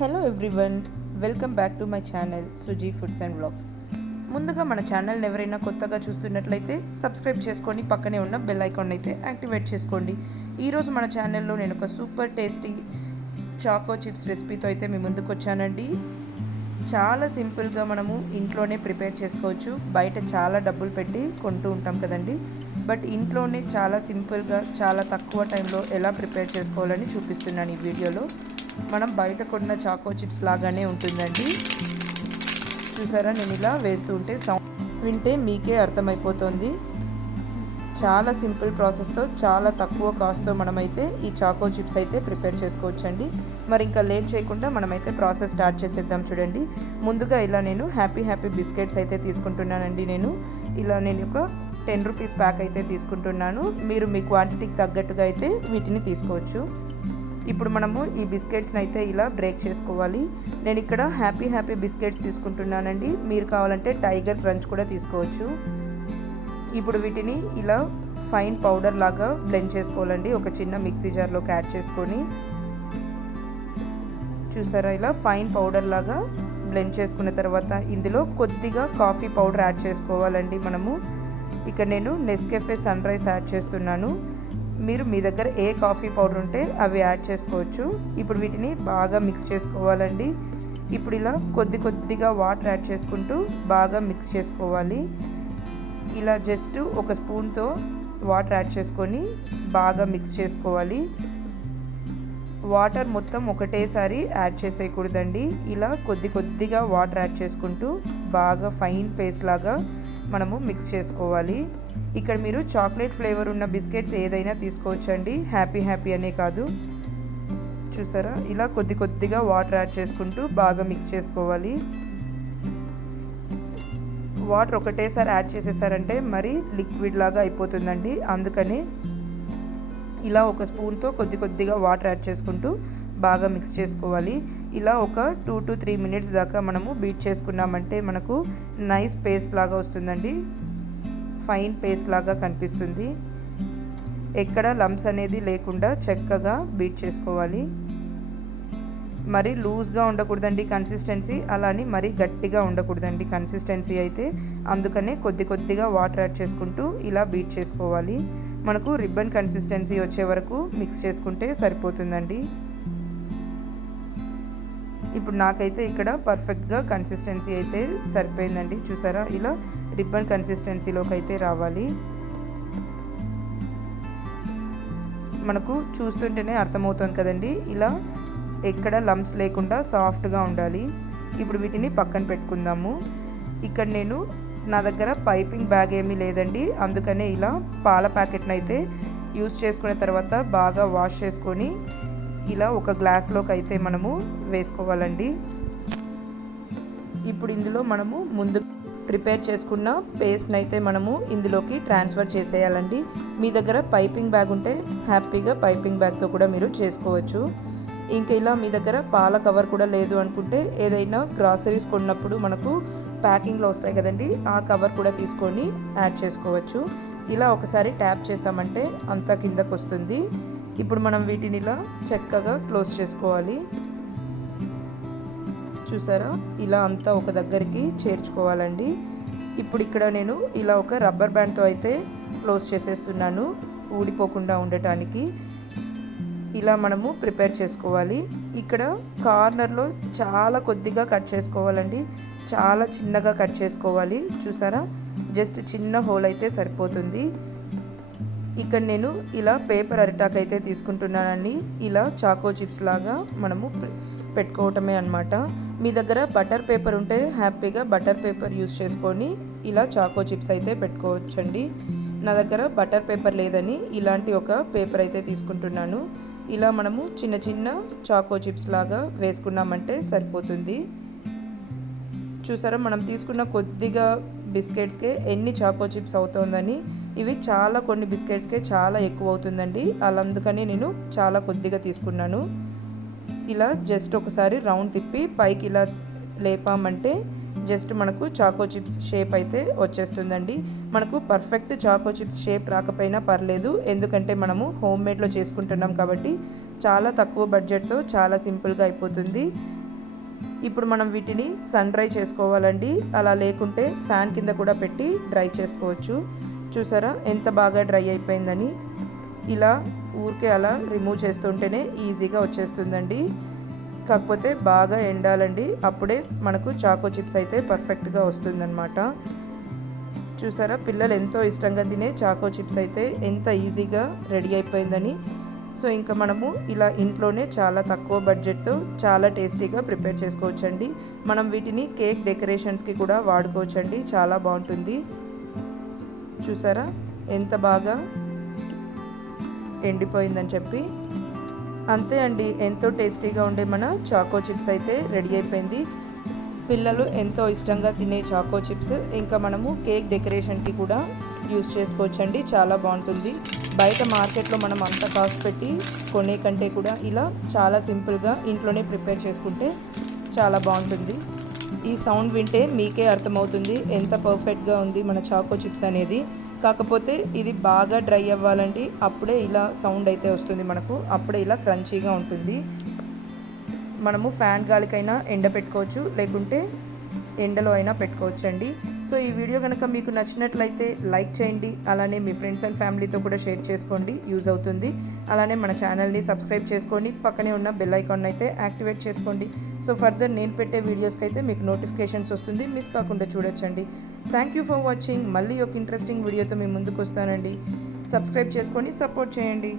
Hello everyone, welcome back to my channel Suji foods and vlogs. ముందుగా మన ఛానల్ని ఎవరైనా కొత్తగా చూస్తున్నట్లయితే సబ్స్క్రైబ్ చేసుకొని పక్కనే ఉన్న బెల్ ఐకాన్ అయితే యాక్టివేట్ చేసుకోండి. ఈరోజు మన ఛానల్లో నేను ఒక సూపర్ టేస్టీ చాకో చిప్స్ రెసిపీతో అయితే మీ ముందుకు వచ్చానండి. చాలా సింపుల్గా మనము ఇంట్లోనే ప్రిపేర్ చేసుకోవచ్చు. బయట చాలా డబ్బులు పెట్టి కొంటూ ఉంటాం కదండి, బట్ ఇంట్లోనే చాలా సింపుల్గా చాలా తక్కువ టైంలో ఎలా ప్రిపేర్ చేసుకోవాలని చూపిస్తున్నాను ఈ వీడియోలో. మనం బయట కొన్న చాకో చిప్స్ లాగానే ఉంటుందండి. చూసారా, నేను ఇలా వేస్తూ ఉంటే సౌండ్ వింటే మీకే అర్థమైపోతుంది. చాలా సింపుల్ ప్రాసెస్తో చాలా తక్కువ కాస్ట్తో మనమైతే ఈ చాకో చిప్స్ అయితే ప్రిపేర్ చేసుకోవచ్చండి. మరి ఇంకా లేట్ చేయకుండా మనమైతే ప్రాసెస్ స్టార్ట్ చేసేద్దాం. చూడండి, ముందుగా ఇలా నేను హ్యాపీ బిస్కెట్స్ అయితే తీసుకుంటున్నానండి. నేను ఒక 10 రూపీస్ ప్యాక్ అయితే తీసుకుంటున్నాను. మీరు మీ క్వాంటిటీకి తగ్గట్టుగా అయితే వీటిని తీసుకోవచ్చు. ఇప్పుడు మనము ఈ బిస్కెట్స్ని అయితే ఇలా బ్రేక్ చేసుకోవాలి. నేను ఇక్కడ హ్యాపీ బిస్కెట్స్ తీసుకుంటున్నానండి. మీరు కావాలంటే టైగర్ క్రంచ్ కూడా తీసుకోవచ్చు. ఇప్పుడు వీటిని ఇలా ఫైన్ పౌడర్ లాగా బ్లెండ్ చేసుకోవాలండి. ఒక చిన్న మిక్సీ జార్లోకి యాడ్ చేసుకొని, చూసారా, ఇలా ఫైన్ పౌడర్ లాగా బ్లెండ్ చేసుకున్న తర్వాత ఇందులో కొద్దిగా కాఫీ పౌడర్ యాడ్ చేసుకోవాలండి. మనము ఇక్కడ నేను నెస్కెఫే సన్ రైజ్ యాడ్ చేస్తున్నాను. మీరు మీ దగ్గర ఏ కాఫీ పౌడర్ ఉంటే అవి యాడ్ చేసుకోవచ్చు. ఇప్పుడు వీటిని బాగా మిక్స్ చేసుకోవాలండి. ఇప్పుడు ఇలా కొద్దిగా వాటర్ యాడ్ చేసుకుంటూ బాగా మిక్స్ చేసుకోవాలి. ఇలా జస్ట్ ఒక స్పూన్తో వాటర్ యాడ్ చేసుకొని బాగా మిక్స్ చేసుకోవాలి. వాటర్ మొత్తం ఒకటేసారి యాడ్ చేసేయకూడదండి. ఇలా కొద్దిగా వాటర్ యాడ్ చేసుకుంటూ బాగా ఫైన్ పేస్ట్ లాగా మనము మిక్స్ చేసుకోవాలి. ఇక్కడ మీరు చాక్లెట్ ఫ్లేవర్ ఉన్న బిస్కెట్స్ ఏదైనా తీసుకోవచ్చండి, హ్యాపీ అనే కాదు. చూసారా, ఇలా కొద్దిగా వాటర్ యాడ్ చేసుకుంటూ బాగా మిక్స్ చేసుకోవాలి. వాటర్ ఒకటేసారి యాడ్ చేసేసారంటే మరి లిక్విడ్ లాగా అయిపోతుందండి. అందుకని ఇలా ఒక స్పూన్తో కొద్దిగా వాటర్ యాడ్ చేసుకుంటూ బాగా మిక్స్ చేసుకోవాలి. ఇలా ఒక 2 to 3 minutes దాకా మనము బీట్ చేసుకున్నామంటే మనకు నైస్ పేస్ట్ లాగా వస్తుందండి. ఫైన్ పేస్ట్ లాగా కనిపిస్తుంది. ఎక్కడ లంప్స్ అనేది లేకుండా చక్కగా బీట్ చేసుకోవాలి. మరి లూజ్గా ఉండకూడదండి కన్సిస్టెన్సీ, అలాని మరీ గట్టిగా ఉండకూడదండి కన్సిస్టెన్సీ అయితే. అందుకనే కొద్దిగా వాటర్ యాడ్ చేసుకుంటూ ఇలా బీట్ చేసుకోవాలి. మనకు రిబ్బన్ కన్సిస్టెన్సీ వచ్చే వరకు మిక్స్ చేసుకుంటే సరిపోతుందండి. ఇప్పుడు నాకైతే ఇక్కడ పర్ఫెక్ట్గా కన్సిస్టెన్సీ అయితే సరిపోయిందండి. చూసారా, ఇలా రిబ్బన్ కన్సిస్టెన్సీలోకి అయితే రావాలి. మనకు చూస్తుంటేనే అర్థమవుతుంది కదండి, ఇలా ఎక్కడ లంప్స్ లేకుండా సాఫ్ట్గా ఉండాలి. ఇప్పుడు వీటిని పక్కన పెట్టుకుందాము. ఇక్కడ నా దగ్గర పైపింగ్ బ్యాగ్ ఏమీ లేదండి, అందుకనే ఇలా పాల ప్యాకెట్ని అయితే యూస్ చేసుకున్న తర్వాత బాగా వాష్ చేసుకొని ఇలా ఒక గ్లాస్లోకి అయితే మనము వేసుకోవాలండి. ఇప్పుడు ఇందులో మనము ముందు ప్రిపేర్ చేసుకున్న పేస్ట్ని అయితే మనము ఇందులోకి ట్రాన్స్ఫర్ చేసేయాలండి. మీ దగ్గర పైపింగ్ బ్యాగ్ ఉంటే హ్యాపీగా పైపింగ్ బ్యాగ్తో కూడా మీరు చేసుకోవచ్చు. ఇంకా ఇలా మీ దగ్గర పాల కవర్ కూడా లేదు అనుకుంటే ఏదైనా గ్రాసరీస్ కొన్నప్పుడు మనకు ప్యాకింగ్లో వస్తాయి కదండి, ఆ కవర్ కూడా తీసుకొని యాడ్ చేసుకోవచ్చు. ఇలా ఒకసారి ట్యాప్ చేసామంటే అంతా కిందకు వస్తుంది. ఇప్పుడు మనం వీటిని ఇలా చక్కగా క్లోజ్ చేసుకోవాలి. చూసారా, ఇలా అంతా ఒక దగ్గరికి చేర్చుకోవాలండి. ఇప్పుడు ఇక్కడ నేను ఇలా ఒక రబ్బర్ బ్యాండ్తో అయితే క్లోజ్ చేసేస్తున్నాను, ఊడిపోకుండా ఉండటానికి. ఇలా మనము ప్రిపేర్ చేసుకోవాలి. ఇక్కడ కార్నర్లో చాలా కొద్దిగా కట్ చేసుకోవాలండి, చాలా చిన్నగా కట్ చేసుకోవాలి. చూసారా, జస్ట్ చిన్న హోల్ అయితే సరిపోతుంది. ఇక్కడ నేను ఇలా పేపర్ అరిటాక్ అయితే తీసుకుంటున్నానండి. ఇలా చాకో చిప్స్ లాగా మనము పెట్టుకోవటమే అనమాట. మీ దగ్గర బటర్ పేపర్ ఉంటే హ్యాపీగా బటర్ పేపర్ యూస్ చేసుకొని ఇలా చాకో చిప్స్ అయితే పెట్టుకోవచ్చండి. నా దగ్గర బటర్ పేపర్ లేదని ఇలాంటి ఒక పేపర్ అయితే తీసుకుంటున్నాను. ఇలా మనము చిన్న చాకో చిప్స్ లాగా వేసుకున్నామంటే సరిపోతుంది. చూసారా, మనం తీసుకున్న కొద్దిగా బిస్కెట్స్కే ఎన్ని చాకో చిప్స్ అవుతుందని. ఇవి కొన్ని బిస్కెట్స్కే చాలా ఎక్కువ అవుతుందండి, అందుకని నేను చాలా కొద్దిగా తీసుకున్నాను. ఇలా జస్ట్ ఒకసారి రౌండ్ తిప్పి పైకి ఇలా లేపామంటే జస్ట్ మనకు చాకో చిప్స్ షేప్ అయితే వచ్చేస్తుందండి. మనకు పర్ఫెక్ట్ చాకో చిప్స్ షేప్ రాకపోయినా పర్లేదు, ఎందుకంటే మనము హోమ్ మేడ్లో చేసుకుంటున్నాం కాబట్టి చాలా తక్కువ బడ్జెట్తో చాలా సింపుల్గా అయిపోతుంది. ఇప్పుడు మనం వీటిని సన్ డ్రై చేసుకోవాలండి. అలా లేకుంటే ఫ్యాన్ కింద కూడా పెట్టి డ్రై చేసుకోవచ్చు. చూసారా ఎంత బాగా డ్రై అయిపోయిందని. ఇలా ఊరికే అలా రిమూవ్ చేస్తుంటేనే ఈజీగా వచ్చేస్తుందండి. కాకపోతే బాగా ఎండాలండి, అప్పుడే మనకు చాకో చిప్స్ అయితే పర్ఫెక్ట్గా వస్తుందన్నమాట. చూసారా పిల్లలు ఎంతో ఇష్టంగా తినే చాకో చిప్స్ అయితే ఎంత ఈజీగా రెడీ అయిపోయిందని. సో ఇంకా మనము ఇలా ఇంట్లోనే చాలా తక్కువ బడ్జెట్తో చాలా టేస్టీగా ప్రిపేర్ చేసుకోవచ్చండి. మనం వీటిని కేక్ డెకరేషన్స్కి కూడా వాడుకోవచ్చండి, చాలా బాగుంటుంది. చూసారా ఎంత బాగా ఎండిపోయిందని చెప్పి. అంతే అండి, ఎంతో టేస్టీగా ఉండే మన చాకో చిప్స్ అయితే రెడీ అయిపోయింది. పిల్లలు ఎంతో ఇష్టంగా తినే చాకో చిప్స్ ఇంకా మనము కేక్ డెకరేషన్కి కూడా యూస్ చేసుకోవచ్చండి, చాలా బాగుంటుంది. బయట మార్కెట్లో మనం అంత కాస్ట్ పెట్టి కొనే కంటే కూడా ఇలా చాలా సింపుల్గా ఇంట్లోనే ప్రిపేర్ చేసుకుంటే చాలా బాగుంటుంది. ఈ సౌండ్ వింటే మీకే అర్థమవుతుంది ఎంత పర్ఫెక్ట్గా ఉంది మన చాకో చిప్స్ అనేది. కాకపోతే ఇది బాగా డ్రై అవ్వాలండి, అప్పుడే ఇలా సౌండ్ అయితే వస్తుంది మనకు, అప్పుడే ఇలా క్రంచీగా ఉంటుంది. మనము ఫ్యాన్ గాలికైనా ఎండపెట్టుకోవచ్చు, లేకుంటే ఎండలో అయినా పెట్టుకోవచ్చండి. సో ఈ వీడియో కనుక మీకు నచ్చినట్లయితే లైక్ చేయండి, అలానే మీ ఫ్రెండ్స్ అండ్ ఫ్యామిలీతో కూడా షేర్ చేసుకోండి, యూజ్ అవుతుంది. అలానే మన ఛానల్ని సబ్స్క్రైబ్ చేసుకొని పక్కనే ఉన్న బెల్ ఐకాన్ అయితే యాక్టివేట్ చేసుకోండి. సో ఫర్దర్ నేను పెట్టే వీడియోస్కి అయితే మీకు నోటిఫికేషన్స్ వస్తుంది, మిస్ కాకుండా చూడొచ్చండి. Thank you for watching. మళ్ళీ ఒక ఇంట్రెస్టింగ్ వీడియోతో మీ ముందుకు వస్తానండి. సబ్స్క్రైబ్ చేసుకొని సపోర్ట్ చేయండి.